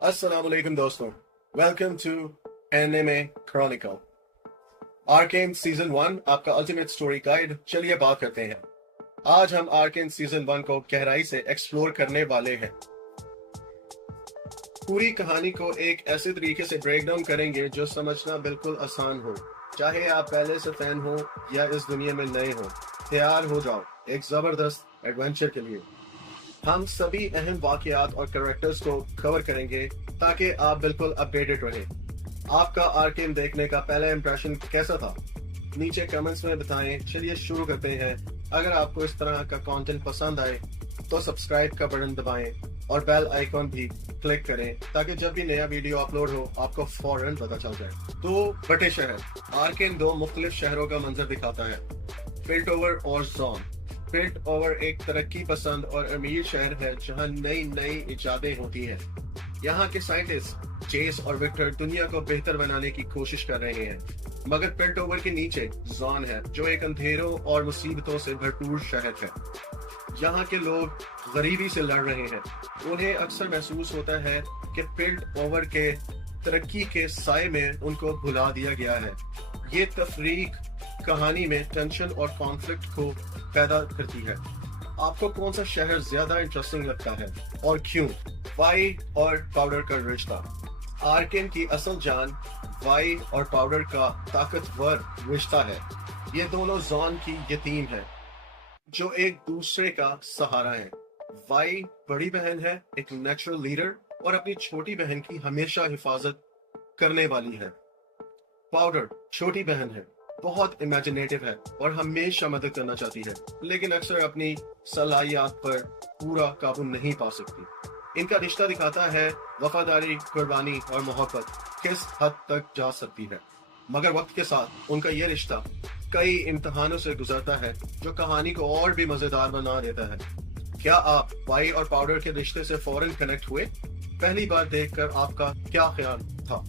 السلام علیکم دوستوں، welcome to anime chronicle Arcane season 1 آپ کا الٹیمیٹ سٹوری گائیڈ۔ چلیے بات کرتے ہیں۔ آج ہم آرکین سیزن 1 کو گہرائی سے ایکسپلور کرنے والے ہیں۔ پوری کہانی کو ایک ایسے طریقے سے بریک ڈاؤن کریں گے جو سمجھنا بالکل آسان ہو، چاہے آپ پہلے سے فین ہو یا اس دنیا میں نئے ہو۔ تیار ہو جاؤ ایک زبردست ایڈونچر کے لیے۔ ہم سبھی اہم واقعات اور کریکٹرز کو کور کریں گے تاکہ آپ بالکل اپڈیٹڈ رہیں۔ آپ کا آرکین دیکھنے کا پہلا امپریشن کیسا تھا؟ نیچے کمنٹس میں بتائیں۔ چلیے شروع کرتے ہیں۔ اگر آپ کو اس طرح کا کانٹینٹ پسند آئے تو سبسکرائب کا بٹن دبائیں اور بیل آئیکن بھی کلک کریں تاکہ جب بھی نیا ویڈیو اپلوڈ ہو آپ کو فوراً پتہ چل جائے۔ دو بڑے شہر۔ آرکین دو مختلف شہروں کا منظر دکھاتا ہے، پلٹوور اور زون۔ پلٹوور ایک ترقی پسند اور امیر شہر ہے جہاں نئی ایجادیں ہوتی ہیں۔ یہاں کے سائنٹسٹ چیس اور وکٹر دنیا کو بہتر بنانے کی کوشش کر رہے ہیں، مگر پلٹوور کے نیچے زون ہے جو ایک اندھیروں اور مصیبتوں سے بھرپور شہر ہے۔ یہاں کے لوگ غریبی سے لڑ رہے ہیں۔ انہیں اکثر محسوس ہوتا ہے کہ پلٹوور کے ترقی کے سائے میں ان کو بھلا دیا گیا ہے۔ یہ تفریق کہانی میں ٹینشن اور کانفلکٹ کو پیدا کرتی ہے۔ آپ کو کون سا شہر زیادہ انٹرسٹنگ لگتا ہے اور کیوں؟ وائی اور پاؤڈر کا رشتہ۔ آرکین کی اصل جان وائی اور پاؤڈر کا طاقتور رشتہ ہے۔ یہ دونوں زون کی یتیم ہیں جو ایک دوسرے کا سہارا ہیں۔ وائی بڑی بہن ہے، ایک نیچرل لیڈر اور اپنی چھوٹی بہن کی ہمیشہ حفاظت کرنے والی ہے۔ پاؤڈر چھوٹی بہن ہے، بہت امیجنیٹو ہے اور ہمیشہ مدد کرنا چاہتی ہے، لیکن اکثر اپنی صلاحیات پر پورا قابو نہیں پا سکتی۔ ان کا رشتہ دکھاتا ہے وفاداری، قربانی اور محبت کس حد تک جا سکتی ہے، مگر وقت کے ساتھ ان کا یہ رشتہ کئی امتحانوں سے گزرتا ہے جو کہانی کو اور بھی مزیدار بنا دیتا ہے۔ کیا آپ وائی اور پاؤڈر کے رشتے سے فوراً کنیکٹ ہوئے؟ پہلی بار دیکھ کر آپ کا کیا خیال تھا؟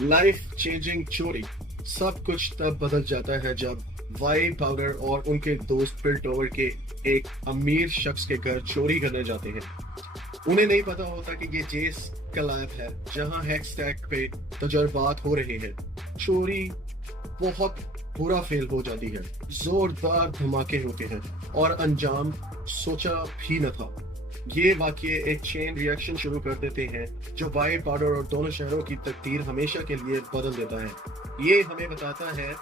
لائف چینجنگ چوری۔ سب کچھ تب بدل جاتا ہے جب وائی، پاؤڈر اور ان کے دوست پلٹوور کے ایک امیر شخص کے گھر چوری کرنے جاتے ہیں۔ انہیں نہیں پتا ہوتا کہ یہ جیس کا لیب ہے جہاں ہیکسٹیک پہ تجربات ہو رہے ہیں۔ چوری بہت برا فیل ہو جاتی ہے، زوردار دھماکے ہوتے ہیں اور انجام سوچا بھی نہ تھا۔ یہ واقعے ایک چین ریئیکشن شروع کر دیتے ہیں جو وائی، پاؤڈر اور دونوں شہروں کی تقدیر ہمیشہ کے لیے بدل دیتا ہے۔ یہ ہمیں بتاتا ہے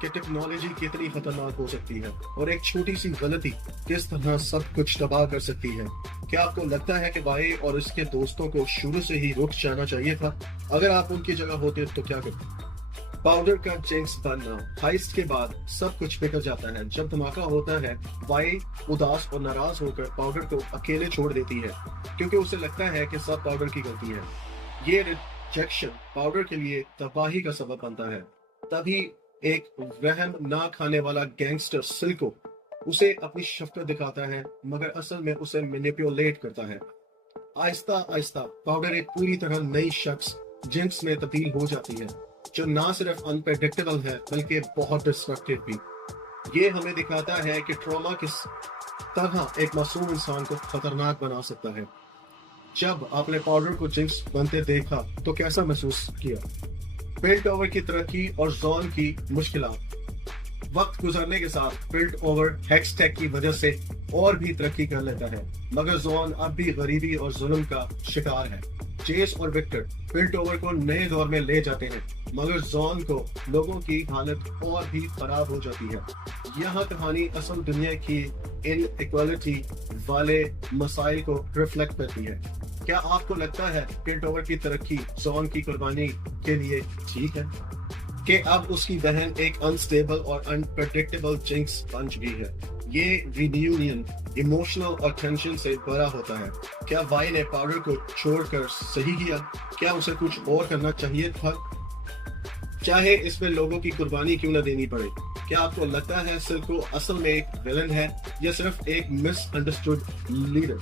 کہ ٹیکنالوجی کتنی خطرناک ہو سکتی ہے اور ایک چھوٹی سی غلطی کس طرح سب کچھ تباہ کر سکتی ہے۔ کیا آپ کو لگتا ہے کہ وائی اور اس کے دوستوں کو شروع سے ہی رک جانا چاہیے تھا؟ اگر آپ ان کی جگہ ہوتے تو کیا کرتے؟ پاؤڈر کا جنکس بننا۔ ہائسٹ کے بعد سب کچھ بگڑ جاتا ہے۔ جب دھماکہ ہوتا ہے، وائی اداس اور ناراض ہو کر پاؤڈر کو اکیلے چھوڑ دیتی ہے کیونکہ اسے لگتا ہے کہ سب پاؤڈر کی غلطی ہے۔ یہ ریجیکشن پاؤڈر کے لیے تباہی کا سبب بنتا ہے۔ تبھی ایک وہم نہ کھانے والا گینگسٹر سلکو اسے اپنی شفقت دکھاتا ہے مگر اصل میں اسے مینیپولیٹ کرتا ہے۔ آہستہ آہستہ پاؤڈر ایک پوری طرح نئی شخص جنکس میں تبدیل ہو جاتی ہے جو نہ صرف انپریڈکٹیبل ہے بلکہ بہت ڈسٹرکٹیو بھی۔ یہ ہمیں دکھاتا ہے کہ ٹراما کس طرح ایک معصوم انسان کو خطرناک بنا سکتا ہے۔ جب آپ نے پاؤڈر کو جنکس بنتے دیکھا تو کیسا محسوس کیا؟ پلٹوور کی ترقی اور زون کی مشکلات۔ وقت گزرنے کے ساتھ پلٹوور ہیکسٹیک کی وجہ سے اور بھی ترقی کر لیتا ہے، مگر زون اب بھی غریبی اور ظلم کا شکار ہے۔ چیس اور وکٹر پلٹوور کو نئے دور میں لے جاتے ہیں، مگر زون کو لوگوں کی حالت اور بھی خراب ہو جاتی ہے۔ یہاں کہانی اصل دنیا کی ان ایکوالٹی والے مسائل کو ریفلیکٹ کرتی ہے۔ کیا آپ کو لگتا ہے پلٹوور کی ترقی زون کی قربانی کے لیے ٹھیک ہے کہ اب اس کی بہن ایک انسٹیبل اور انپریڈکٹیبل جنکس بن چکی ہے؟ یہ ریڈیونین ایموشنل اور ٹینشن سے بھرا ہوتا ہے۔ کیا وائی نے پاؤڈر کو چھوڑ کر صحیح کیا؟ کیا اسے کچھ اور کرنا چاہیے تھا، چاہے اس میں لوگوں کی قربانی کیوں نہ دینی پڑے؟ کیا آپ کو لگتا ہے سلکو اصل میں ایک ویلن ہے یا صرف ایک مس انڈرسٹوڈ لیڈر؟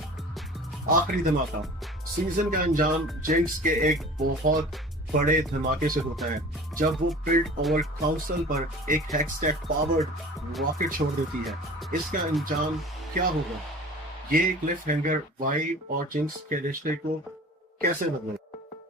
آخری دھماکہ۔ سیزن کا انجام جنکس کے ایک بہت بڑے دھماکے سے ہوتا ہے جب وہ پلٹوور کاؤنسل پر ایک ہیکسٹیک پاورڈ راکٹ چھوڑ دیتی ہے۔ اس کا انجام کیا ہوگا؟ یہ کلف ہینگر وائی اور جنکس کے رشتے کو کیسے بدلے؟